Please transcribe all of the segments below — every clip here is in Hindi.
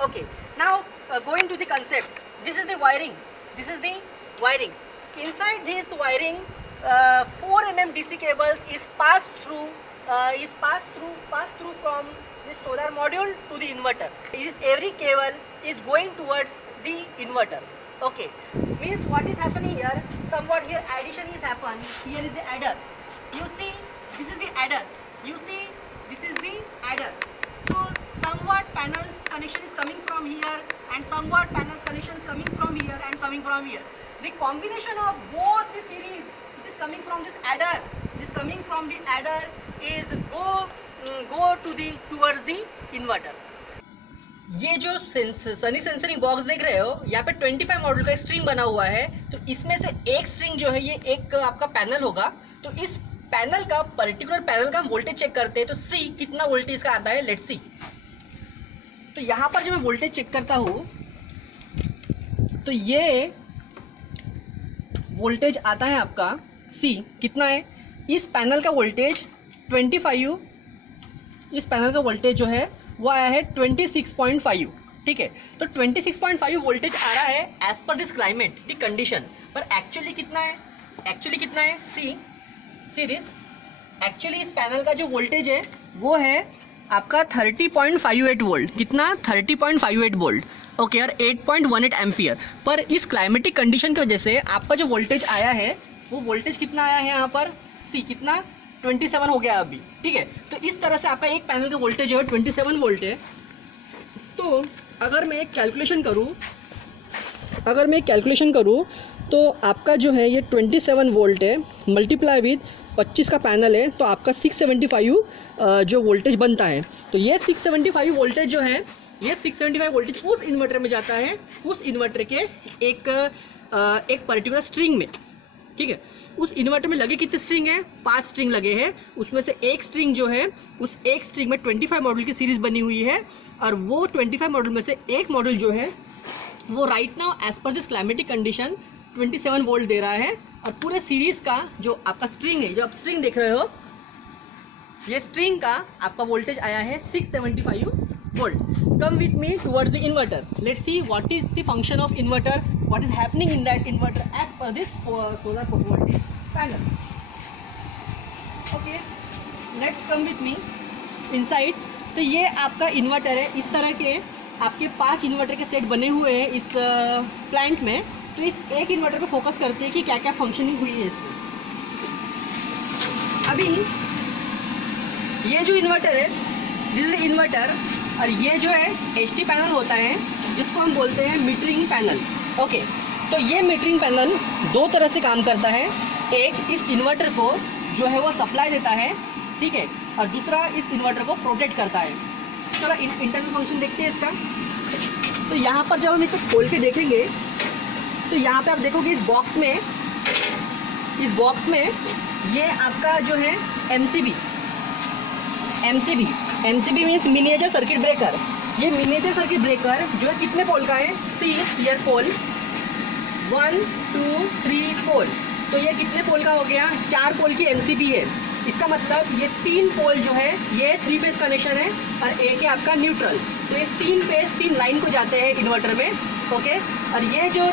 Okay, now going to the concept. This is the wiring. This is the wiring. Inside this wiring, 4 mm DC cables is passed through from the solar module to the inverter. Is every cable is going towards the inverter. Okay, means what is happening here? Somewhat here addition is happened. Here is the adder. You see, this is the adder. You see, this is the adder. So somewhat panels connection is coming from here, and somewhat panels connection is coming from here and coming from here. The combination of both the series, which is coming from this adder, is go towards the inverter. ये जो सनी सेंसरिंग बॉक्स देख रहे हो, यहाँ पे 25 मॉडल का स्ट्रिंग बना हुआ है. तो इसमें से एक स्ट्रिंग जो है ये एक आपका पैनल होगा. तो इस पैनल का पर्टिकुलर पैनल का वोल्टेज चेक करते हैं. तो सी कितना वोल्टेज का आता है, लेट्स सी. तो यहाँ पर जब मैं वोल्टेज चेक करता हूँ तो ये वोल्टेज आता है आपका सी. कितना है इस पैनल का वोल्टेज 25. इस पैनल का वोल्टेज जो है वो आया है 26.5. ठीक है, तो 26.5 वोल्टेज आ रहा है as per this climatic condition. पर एक्चुअली कितना है, सी दिस. एक्चुअली इस पैनल का जो वोल्टेज है वो है आपका 30.58 वोल्ट. कितना, 30.58 वोल्ट. ओके, और 8.18 एम्पियर. पर इस क्लाइमेटिक कंडीशन की वजह से आपका जो वोल्टेज आया है वो वोल्टेज कितना आया है यहाँ पर, सी कितना, 27 हो गया अभी. ठीक है, तो इस तरह से आपका एक पैनल का वोल्टेज है 27 वोल्ट है. तो अगर मैं एक कैलकुलेशन करूँ तो आपका जो है ये 27 वोल्ट है मल्टीप्लाई विद 25 का पैनल है, तो आपका 675 जो वोल्टेज बनता है. तो ये 675 वोल्टेज जो है, ये 675 वोल्टेज उस इन्वर्टर में जाता है, उस इन्वर्टर के एक पर्टिकुलर स्ट्रिंग में. ठीक है, उस इन्वर्टर में लगे कितने स्ट्रिंग है, 5 स्ट्रिंग लगे हैं. उसमें से एक स्ट्रिंग जो है, उस एक स्ट्रिंग में 25 मॉडल की सीरीज बनी हुई है. और वो 25 मॉडल में से एक मॉडल जो है वो right now as per this climatic condition 27 volt दे रहा है. और पूरे सीरीज का जो आपका स्ट्रिंग है, जो आप स्ट्रिंग देख रहे हो, ये स्ट्रिंग का आपका वोल्टेज आया है 675 volt. Come with me towards the inverter. Let's see what is the function of inverter, what is happening in that inverter as per this solar photovoltaic panel. Okay, let's come with me inside. तो ये आपका इन्वर्टर है. इस तरह के आपके 5 इन्वर्टर के सेट बने हुए हैं इस प्लांट में. तो इस एक इन्वर्टर पे फोकस करते हैं कि क्या क्या फंक्शनिंग हुई है इसमें. अभी ये जो इन्वर्टर है, दिस इज इन्वर्टर. और ये जो है एचटी पैनल होता है जिसको हम बोलते हैं मीटरिंग पैनल. ओके, तो ये मीटरिंग पैनल 2 तरह से काम करता है. एक इस इन्वर्टर को जो है वो सप्लाई देता है, ठीक है, और दूसरा इस इन्वर्टर को प्रोटेक्ट करता है. थोड़ा इंटरनल फंक्शन देखते हैं इसका. तो यहाँ पर जब हम इसे खोल के देखेंगे तो यहाँ पे आप देखोगे इस बॉक्स में ये आपका जो है MCB means miniature circuit breaker. ये मिनिएचर सर्किट ब्रेकर जो है कितने पोल का है, सी हियर पोल 1 2 3 पोल. तो ये कितने पोल का हो गया, 4 पोल की एमसीबी है. इसका मतलब ये 3 पोल जो है ये 3 फेज कनेक्शन है और एक है आपका न्यूट्रल. तो ये 3 फेज 3 लाइन को जाते हैं इन्वर्टर में. ओके, और ये जो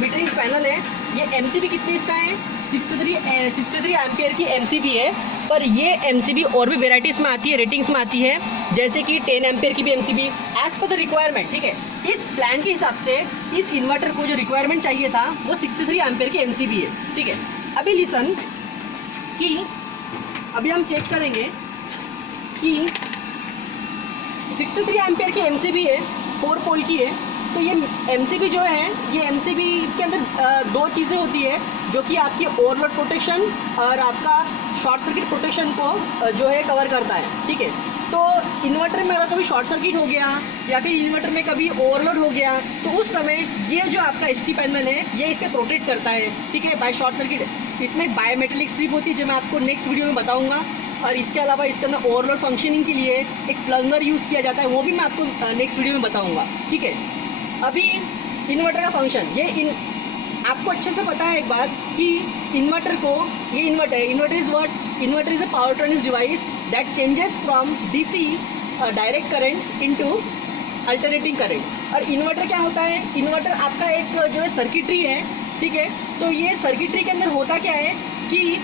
मीटरिंग पैनल है, ये एमसीबी कितनी इसका है, 63 एम्पियर की एमसीबी है. पर ये एमसीबी और भी वेराइटीज में आती है, रेटिंग्स में आती है, जैसे कि 10 एम्पियर की भी MCB as per the requirement. ठीक है, इस प्लान के हिसाब से इस इन्वर्टर को जो रिक्वायरमेंट चाहिए था वो 63 एम्पियर की एमसीबी है. ठीक है, अभी लिसन कि अभी हम चेक करेंगे कि 63 एम्पियर की एमसीबी है, 4 पोल की है. तो ये एमसीबी जो है, ये एमसीबी के अंदर 2 चीज़ें होती है जो कि आपकी ओवरलोड प्रोटेक्शन और आपका शॉर्ट सर्किट प्रोटेक्शन को जो है कवर करता है. ठीक है, तो इन्वर्टर में अगर कभी शॉर्ट सर्किट हो गया या फिर इन्वर्टर में कभी ओवरलोड हो गया तो उस समय ये जो आपका एचटी पैनल है ये इसे प्रोटेक्ट करता है. ठीक है, बाय शॉर्ट सर्किट. इसमें एक बायोमेटेलिक स्ट्रिप होती है जो मैं आपको नेक्स्ट वीडियो में बताऊंगा. और इसके अलावा इसके अंदर ओवरलोड फंक्शनिंग के लिए एक प्लंगर यूज़ किया जाता है, वो भी मैं आपको नेक्स्ट वीडियो में बताऊँगा. ठीक है, अभी इन्वर्टर का फंक्शन ये आपको अच्छे से पता है एक बात कि इन्वर्टर को, ये inverter is what, inverter is a power transmission device that changes from DC direct current into alternating current. और इन्वर्टर क्या होता है, इन्वर्टर आपका एक जो है सर्किटरी है, ठीक है। तो ये सर्किटरी के अंदर होता क्या है कि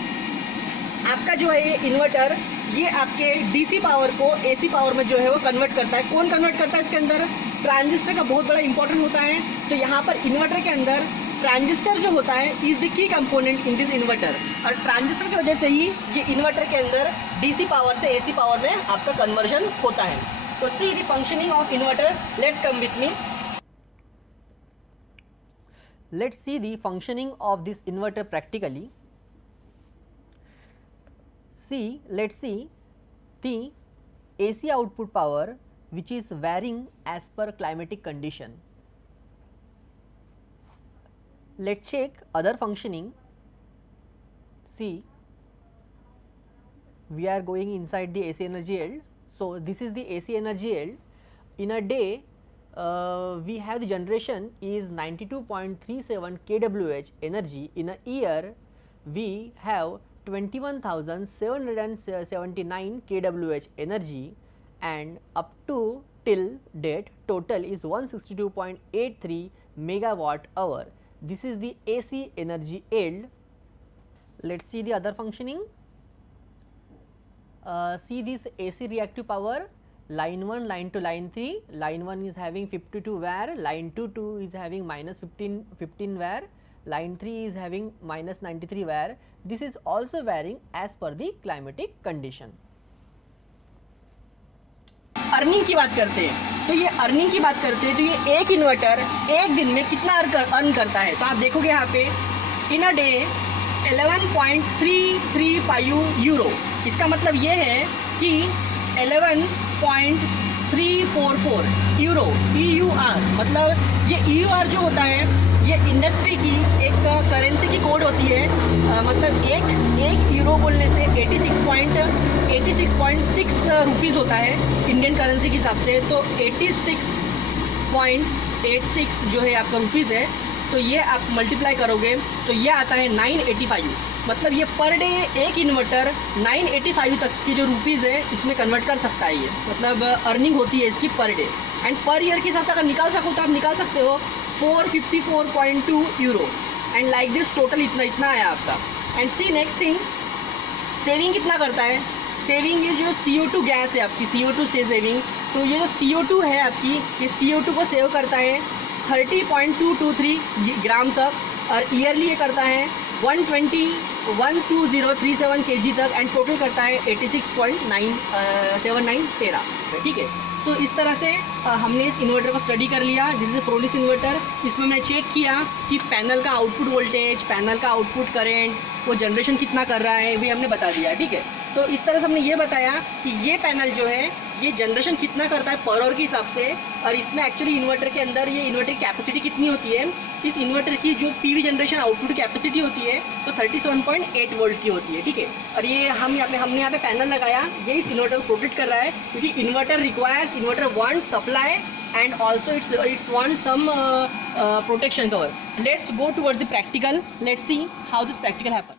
आपका जो है ये इन्वर्टर ये आपके डीसी पावर को एसी पावर में जो है वो कन्वर्ट करता है। कौन कन्वर्ट करता है इसके अंदर, ट्रांजिस्टर का बहुत बड़ा इंपॉर्टेंट होता है। तो यहाँ पर इन्वर्टर के अंदर ट्रांजिस्टर जो होता है is the key component in this inverter, और ट्रांजिस्टर की वजह से ही ये इन्वर्टर के अंदर डीसी पावर से एसी पावर में आपका कन्वर्जन होता है। तो see the functioning of inverter, let's come with me. Let's see the functioning of this inverter practically. Let's see the AC output power which is varying as per climatic condition. Let's check other functioning. See, we are going inside the AC energy yield. So this is the AC energy yield. In a day we have the generation is 92.37 kWh energy. In a year we have 21,779 kWh energy, and up to till date total is 162.83 megawatt hour. This is the AC energy yield. Let's see the other functioning. See this AC reactive power, line 1, line 2, line 3. Line 1 is having 52 var, line 2 is having minus 15 var, line 3 is having minus 93 var. This is also varying as per the climatic condition. Earning की बात करते हैं, तो ये अर्निंग की बात करते हैं तो ये एक इन्वर्टर एक दिन में कितना अर्न करता है। तो आप देखोगे यहाँ पे इन अ डे 11.335 यूरो। इसका मतलब ये है कि 11.344 यूरो, EUR। मतलब ये EUR जो होता है ये इंडस्ट्री की एक करेंसी की कोड होती है। मतलब एक यूरो बोलने से 86.6 रुपीज़ होता है इंडियन करेंसी के हिसाब से। तो 86.86 जो है आपका रुपीज़ है, तो ये आप मल्टीप्लाई करोगे तो ये आता है 985। मतलब ये पर डे एक इन्वर्टर 985 तक की जो रुपीज़ है इसमें कन्वर्ट कर सकता है। ये मतलब अर्निंग होती है इसकी per day. And per year के हिसाब से अगर निकाल सको तो आप निकाल सकते हो 454.2 euro. And like this total इतना आया आपका। And see next thing, saving कितना करता है। सेविंग ये जो CO2 गैस है आपकी, CO2 से सेविंग, तो ये जो CO2 है आपकी, ये CO2 को सेव करता है 30.223 ग्राम तक, और ईयरली ये करता है 12037 kg तक, एंड टोटल करता है 86.979 टेरा। ठीक है, तो इस तरह से हमने इस इन्वर्टर को स्टडी कर लिया। दिस इज फ्रोडिस इन्वर्टर। इसमें मैंने चेक किया कि पैनल का आउटपुट वोल्टेज, पैनल का आउटपुट करंट, वो जनरेशन कितना कर रहा है, वो हमने बता दिया। ठीक है, तो इस तरह से हमने ये बताया कि ये पैनल जो है ये जनरेशन कितना करता है पर आवर के हिसाब से, और इसमें एक्चुअली इन्वर्टर के अंदर ये इन्वर्टर की कैपेसिटी कितनी होती है। इस इन्वर्टर की जो PV जनरेशन आउटपुट कैपेसिटी होती है तो 37.8 वोल्ट की होती है। ठीक है, और ये हमने यहाँ पे पैनल लगाया, ये इस इन्वर्टर को प्रोटेक्ट कर रहा है, क्योंकि inverter wants supply and also it's want some protection cover. Let's go towards the practical. Let's see how this practical happens.